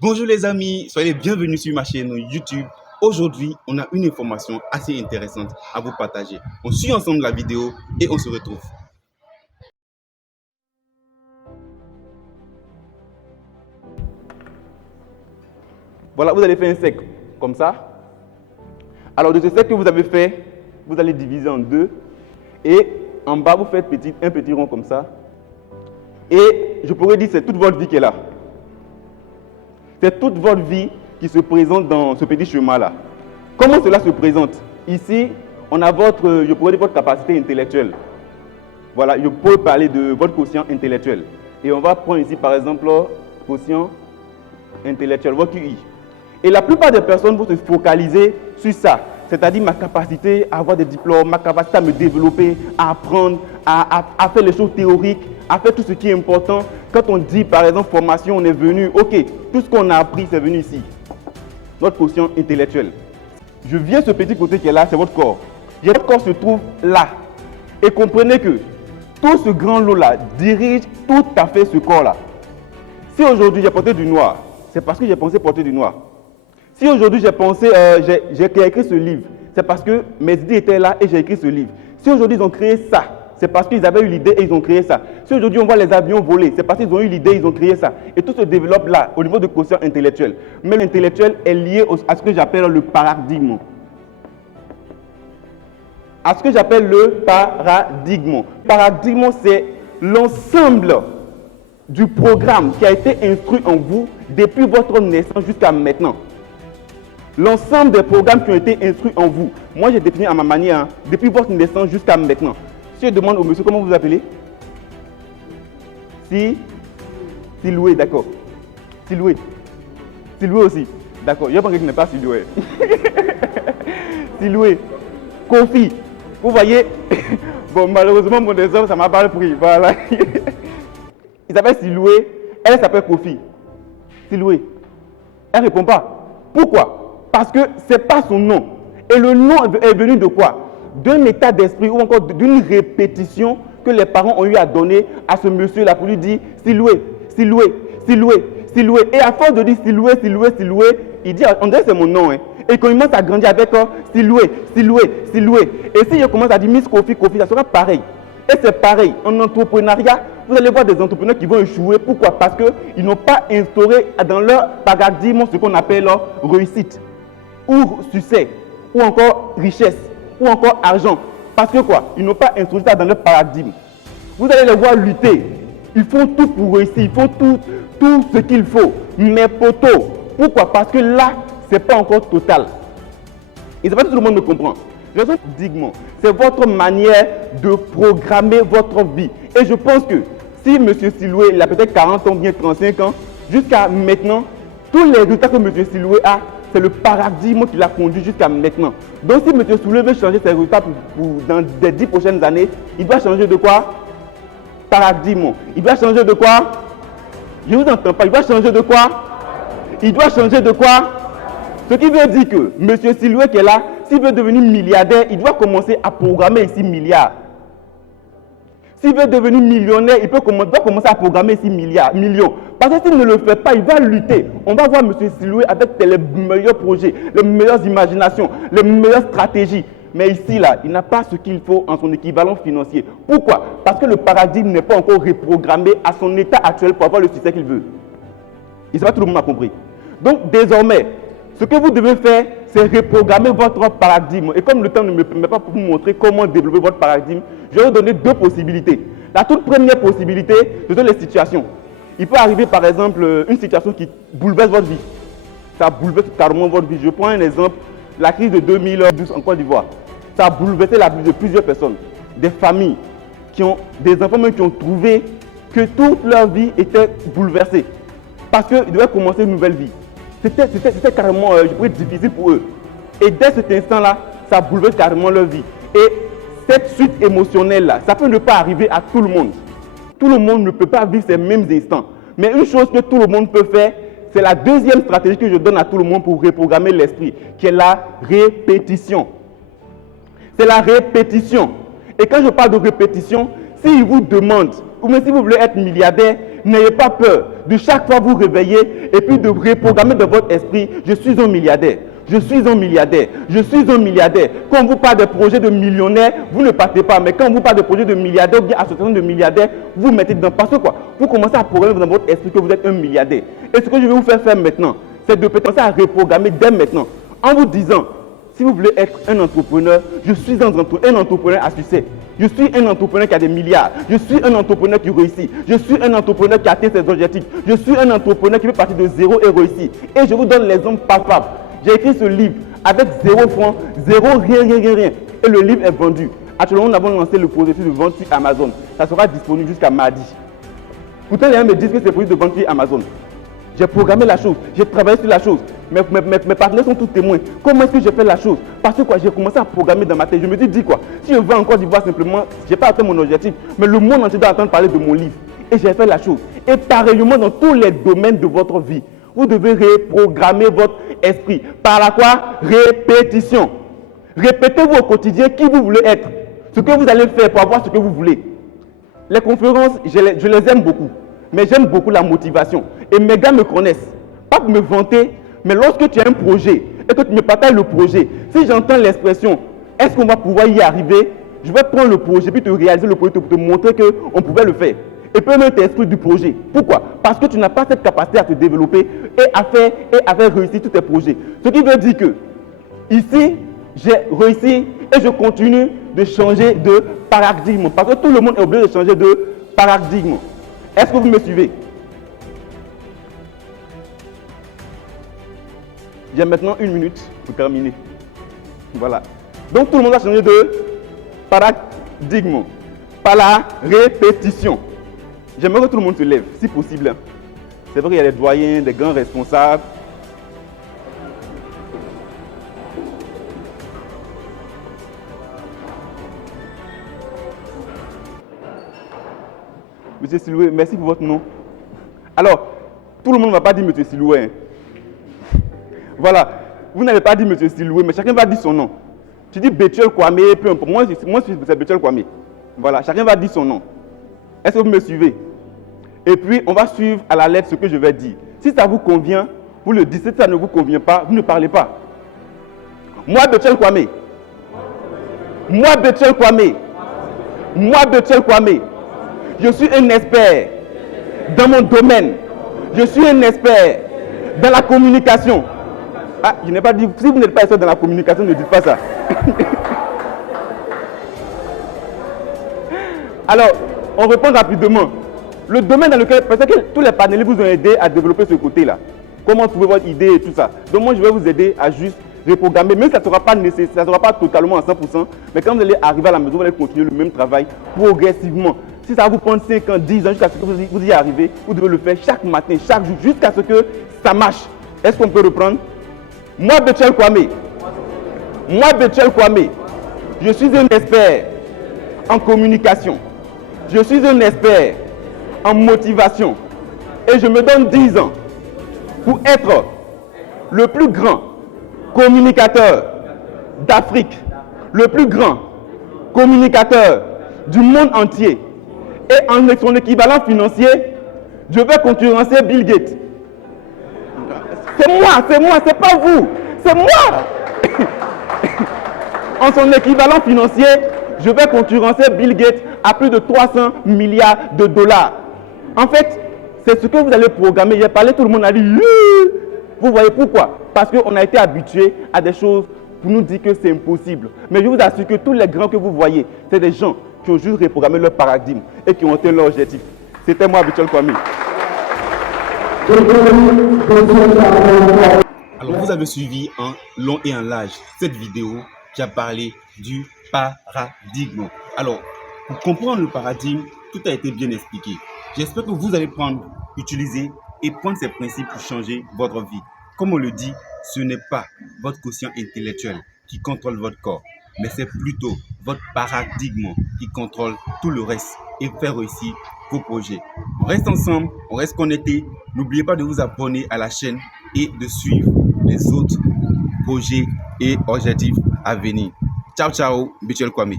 Bonjour les amis, soyez les bienvenus sur ma chaîne YouTube. Aujourd'hui, on a une information assez intéressante à vous partager. On suit ensemble la vidéo et on se retrouve. Voilà, vous allez faire un cercle comme ça. Alors de ce cercle que vous avez fait, vous allez diviser en deux. Et en bas, vous faites un petit rond comme ça. Et je pourrais dire que c'est toute votre vie qui est là. C'est toute votre vie qui se présente dans ce petit chemin-là. Comment cela se présente? Ici, on a je pourrais dire votre capacité intellectuelle. Voilà, je peux parler de votre quotient intellectuel. Et on va prendre ici, par exemple, quotient intellectuel, votre QI. Et la plupart des personnes vont se focaliser sur ça. C'est-à-dire ma capacité à avoir des diplômes, ma capacité à me développer, à apprendre, à faire les choses théoriques, à faire tout ce qui est important. Quand on dit, par exemple, formation, on est venu, ok, tout ce qu'on a appris, c'est venu ici. Notre quotient intellectuel. Je viens ce petit côté qui est là, c'est votre corps. Votre corps se trouve là. Et comprenez que tout ce grand lot-là dirige tout à fait ce corps-là. Si aujourd'hui j'ai porté du noir, c'est parce que j'ai pensé porter du noir. Si aujourd'hui j'ai écrit ce livre, c'est parce que mes idées étaient là et j'ai écrit ce livre. Si aujourd'hui ils ont créé ça, c'est parce qu'ils avaient eu l'idée et ils ont créé ça. Si aujourd'hui on voit les avions voler, c'est parce qu'ils ont eu l'idée et ils ont créé ça. Et tout se développe là, au niveau de quotient intellectuel. Mais l'intellectuel est lié à ce que j'appelle le paradigme. À ce que j'appelle le paradigme. Le paradigme, c'est l'ensemble du programme qui a été instruit en vous depuis votre naissance jusqu'à maintenant. L'ensemble des programmes qui ont été instruits en vous. Moi, j'ai défini à ma manière, depuis votre naissance jusqu'à maintenant. Si je demande au monsieur, comment vous vous appelez? Siloué, d'accord. Siloué. Siloué aussi. D'accord. Il y a pas quelqu'un qui n'est pas Siloué. Siloué. Kofi. Vous voyez? Bon, malheureusement, mon exemple, ça m'a pas pris. Voilà. Il s'appelle Siloué. Elle s'appelle Kofi. Siloué. Elle ne répond pas. Pourquoi? Parce que ce n'est pas son nom. Et le nom est venu de quoi? D'un état d'esprit ou encore d'une répétition que les parents ont eu à donner à ce monsieur-là pour lui dire Siloué, Siloué, Siloué, Siloué. Et à force de dire Siloué, Siloué, Siloué, il dit on dirait que c'est mon nom. Hein. Et quand il commence à grandir avec Siloué, Siloué, Siloué. Et si je commence à dire Miss Kofi, Kofi, ça sera pareil. Et c'est pareil. En entrepreneuriat, vous allez voir des entrepreneurs qui vont échouer. Pourquoi? Parce qu'ils n'ont pas instauré dans leur paradigme ce qu'on appelle leur réussite, ou succès, ou encore richesse, ou encore argent. Parce que quoi? Ils n'ont pas introduit ça dans leur paradigme. Vous allez les voir lutter. Ils font tout pour réussir. Ils font tout ce qu'il faut. Mais poteau. Pourquoi? Parce que là, ce n'est pas encore total. Et c'est pas tout le monde me comprend. Le paradigme, c'est votre manière de programmer votre vie. Et je pense que si M. Siloué, il a peut-être 40 ans, bien 35 ans, jusqu'à maintenant, tous les résultats que M. Siloué a, c'est le paradigme qui l'a conduit jusqu'à maintenant. Donc si M. Siloué veut changer ses résultats dans les 10 prochaines années, il doit changer de quoi? Paradigme. Il doit changer de quoi? Je ne vous entends pas. Il doit changer de quoi? Il doit changer de quoi? Ce qui veut dire que M. Siloué qui est là, s'il veut devenir milliardaire, il doit commencer à programmer ici milliards. S'il veut devenir millionnaire, il doit commencer à programmer ici millions. Parce que s'il ne le fait pas, il va lutter. On va voir M. Siloué avec les meilleurs projets, les meilleures imaginations, les meilleures stratégies. Mais ici, là, il n'a pas ce qu'il faut en son équivalent financier. Pourquoi? Parce que le paradigme n'est pas encore reprogrammé à son état actuel pour avoir le succès qu'il veut. Et ça, tout le monde a compris. Donc, désormais, ce que vous devez faire, c'est reprogrammer votre paradigme. Et comme le temps ne me permet pas pour vous montrer comment développer votre paradigme, je vais vous donner deux possibilités. La toute première possibilité, ce sont les situations. Il peut arriver par exemple une situation qui bouleverse votre vie. Ça bouleverse carrément votre vie. Je prends un exemple, la crise de 2012 en Côte d'Ivoire. Ça a bouleversé la vie de plusieurs personnes. Des familles, des enfants même qui ont trouvé que toute leur vie était bouleversée. Parce qu'ils devaient commencer une nouvelle vie. C'était carrément difficile pour eux. Et dès cet instant-là, ça bouleverse carrément leur vie. Et cette suite émotionnelle-là, ça peut ne pas arriver à tout le monde. Tout le monde ne peut pas vivre ces mêmes instants. Mais une chose que tout le monde peut faire, c'est la deuxième stratégie que je donne à tout le monde pour reprogrammer l'esprit, qui est la répétition. C'est la répétition. Et quand je parle de répétition, s'il vous demande, ou même si vous voulez être milliardaire, n'ayez pas peur de chaque fois vous réveiller et puis de reprogrammer dans votre esprit, je suis un milliardaire. Je suis un milliardaire, je suis un milliardaire. Quand on vous parle de projets de millionnaires, vous ne partez pas. Mais quand on vous parle de projets de milliardaires ou bien association de milliardaires, vous mettez dedans. Parce que quoi? Vous commencez à programmer dans votre esprit que vous êtes un milliardaire. Et ce que je vais vous faire maintenant, c'est de commencer à reprogrammer dès maintenant. En vous disant, si vous voulez être un entrepreneur, je suis un entrepreneur à succès. Je suis un entrepreneur qui a des milliards. Je suis un entrepreneur qui réussit. Je suis un entrepreneur qui atteint ses objectifs. Je suis un entrepreneur qui peut partir de zéro et réussir. Et je vous donne l'exemple palpable. J'ai écrit ce livre avec 0 francs, 0, rien. Et le livre est vendu. Actuellement, nous avons lancé le processus de vente sur Amazon. Ça sera disponible jusqu'à mardi. Pourtant, les gens me disent que c'est possible de vendre sur Amazon. J'ai programmé la chose, j'ai travaillé sur la chose. Mes partenaires sont tous témoins. Comment est-ce que j'ai fait la chose? Parce que quoi, j'ai commencé à programmer dans ma tête. Je me dis quoi, si je vais en Côte d'Ivoire simplement, je n'ai pas atteint mon objectif, mais le monde entier doit entendre parler de mon livre. Et j'ai fait la chose. Et pareillement dans tous les domaines de votre vie, vous devez reprogrammer votre esprit. Par la quoi? Répétition. Répétez-vous au quotidien qui vous voulez être. Ce que vous allez faire pour avoir ce que vous voulez. Les conférences, je les aime beaucoup. Mais j'aime beaucoup la motivation. Et mes gars me connaissent. Pas pour me vanter, mais lorsque tu as un projet et que tu me partages le projet, si j'entends l'expression « est-ce qu'on va pouvoir y arriver ?» je vais prendre le projet puis te réaliser le projet pour te montrer qu'on pouvait le faire. Et puis même t'exclure du projet. Pourquoi? Parce que tu n'as pas cette capacité à te développer et à faire réussir tous tes projets. Ce qui veut dire que ici, j'ai réussi et je continue de changer de paradigme. Parce que tout le monde est obligé de changer de paradigme. Est-ce que vous me suivez? J'ai maintenant 1 minute pour terminer. Voilà. Donc tout le monde a changé de paradigme par la répétition. J'aimerais que tout le monde se lève, si possible. C'est vrai qu'il y a des doyens, des grands responsables. Monsieur Siloué, merci pour votre nom. Alors, tout le monde ne va pas dire Monsieur Siloué. Hein. Voilà. Vous n'avez pas dit Monsieur Siloué, mais chacun va dire son nom. Tu dis Bethuel Kwame, peu importe. Moi c'est Bethuel Kwame. Voilà, chacun va dire son nom. Est-ce que vous me suivez? Et puis, on va suivre à la lettre ce que je vais dire. Si ça vous convient, vous le dites. Si ça ne vous convient pas, vous ne parlez pas. Moi, Bethuel Kwame. Moi, Bethuel Kwame. Moi, Bethuel Kwame. Je suis un expert dans mon domaine. Je suis un expert dans la communication. Ah, je n'ai pas dit, si vous n'êtes pas expert dans la communication, ne dites pas ça. Alors, on reprend rapidement. Le domaine dans lequel, parce que tous les panélistes vous ont aidé à développer ce côté-là. Comment trouver votre idée et tout ça. Donc moi, je vais vous aider à juste reprogrammer. Même si ça ne sera pas nécessaire, ça ne sera pas totalement à 100%. Mais quand vous allez arriver à la maison, vous allez continuer le même travail progressivement. Si ça va vous prendre 5 ans, 10 ans, jusqu'à ce que vous y arrivez, vous devez le faire chaque matin, chaque jour, jusqu'à ce que ça marche. Est-ce qu'on peut reprendre? Moi, Bethuel Kwame. Moi, Bethuel Kwame. Je suis un expert en communication. Je suis un expert en motivation. Et je me donne 10 ans pour être le plus grand communicateur d'Afrique, le plus grand communicateur du monde entier. Et en son équivalent financier, je vais concurrencer Bill Gates. C'est moi, c'est pas vous, c'est moi. En son équivalent financier, je vais concurrencer Bill Gates à plus de 300 milliards de dollars. En fait, c'est ce que vous allez programmer. J'ai parlé, tout le monde a dit « Vous voyez pourquoi? Parce qu'on a été habitué à des choses pour nous dire que c'est impossible. Mais je vous assure que tous les grands que vous voyez, c'est des gens qui ont juste reprogrammé leur paradigme et qui ont atteint leur objectif. C'était moi, Bethuel Kwame. Alors, vous avez suivi en long et en large cette vidéo qui a parlé du paradigme. Alors, pour comprendre le paradigme, tout a été bien expliqué. J'espère que vous allez utiliser et prendre ces principes pour changer votre vie. Comme on le dit, ce n'est pas votre quotient intellectuel qui contrôle votre corps, mais c'est plutôt votre paradigme qui contrôle tout le reste et fait réussir vos projets. On reste ensemble, on reste connectés. N'oubliez pas de vous abonner à la chaîne et de suivre les autres projets et objectifs à venir. Ciao, ciao, Bethuel Kwame.